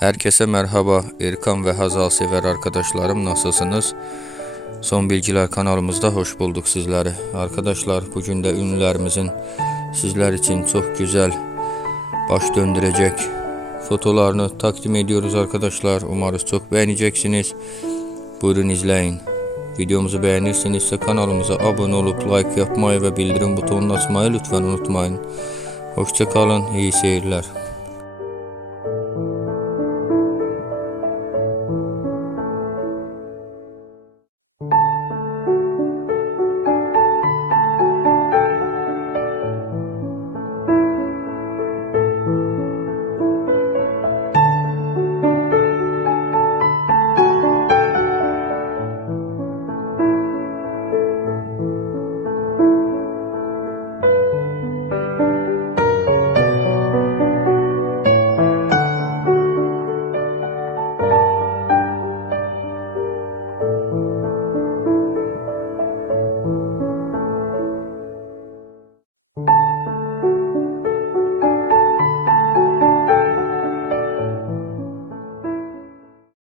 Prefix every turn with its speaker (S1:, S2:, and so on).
S1: Herkese merhaba. Erkan ve Hazal sever arkadaşlarım nasılsınız? Son Bilgiler kanalımızda hoş bulduk sizleri. Arkadaşlar bugün de ünlülerimizin sizler için çok güzel baş döndürecek fotolarını takdim ediyoruz arkadaşlar. Umarız çok beğeneceksiniz. Buyurun izleyin. Videomuzu beğenirsinizse kanalımıza abone olup like yapmayı ve bildirim butonunu açmayı lütfen unutmayın. Hoşçakalın, iyi seyirler.